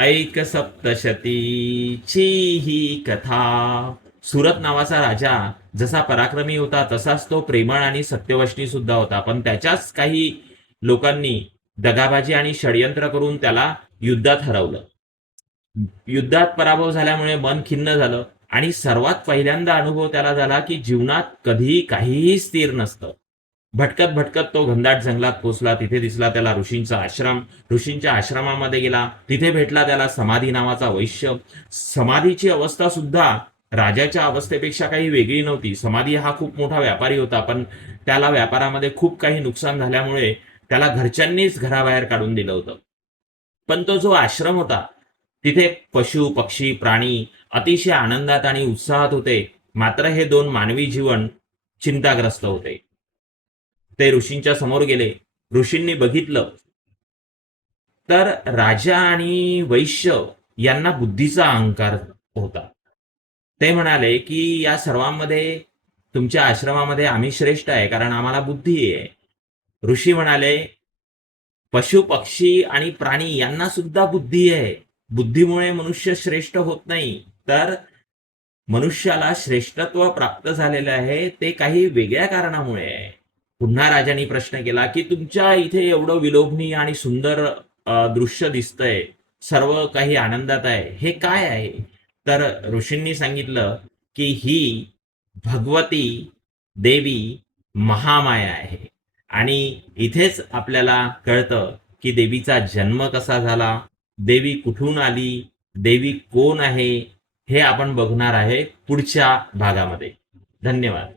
ऐक सप्तशतीची ही कथा. सुरत नावाचा राजा जसा पराक्रमी होता तसाच तो प्रेमळ आणि सत्यवशनी सुद्धा होता. पण त्याच्याच काही लोकांनी दगाबाजी आणि षडयंत्र करून त्याला युद्धात हरवलं. युद्धात पराभव झाल्यामुळे मन खिन्न झालं आणि सर्वात पहिल्यांदा अनुभव त्याला झाला की जीवनात कधीही काहीही स्थिर नसतं. भटकत भटकत तो घनदाट जंगलात पोचला. तिथे दिसला त्याला ऋषींचा आश्रम. ऋषींच्या आश्रमामध्ये गेला. तिथे भेटला त्याला समाधी नावाचा वैश्य. समाधीची अवस्था सुद्धा राजाच्या अवस्थेपेक्षा काही वेगळी नव्हती. समाधी हा खूप मोठा व्यापारी होता पण त्याला व्यापारामध्ये खूप काही नुकसान झाल्यामुळे त्याला घरच्यांनीच घराबाहेर काढून दिलं होतं. पण तो जो आश्रम होता तिथे पशु पक्षी प्राणी अतिशय आनंदात आणि उत्साहात होते. मात्र हे दोन मानवी जीवन चिंताग्रस्त होते. ते ऋषींच्या समोर गेले. ऋषींनी बघितलं. तर राजा आणि वैश्य यांना बुद्धीचा अहंकार होता. ते म्हणाले की या सर्वांमध्ये तुमच्या आश्रमामध्ये आम्ही श्रेष्ठ आहे कारण आम्हाला बुद्धी आहे. ऋषी म्हणाले पशु पक्षी आणि प्राणी यांना सुद्धा बुद्धी आहे. बुद्धीमुळे मनुष्य श्रेष्ठ होत नाही. तर मनुष्याला श्रेष्ठत्व प्राप्त झालेलं आहे ते काही वेगळ्या कारणामुळे आहे. पुन्हा राजाने प्रश्न केला की तुमच्या इथे एवढं विलोभनीय आणि सुंदर दृश्य दिसतंय सर्व काही आनंदात आहे हे काय आहे? तर ऋषींनी सांगितलं की ही भगवती देवी महामाया आहे. आणि इथेच आपल्याला कळतं की देवीचा जन्म कसा झाला देवी कुठून आली देवी कोण आहे हे आपण बघणार आहे पुढच्या भागामध्ये. धन्यवाद.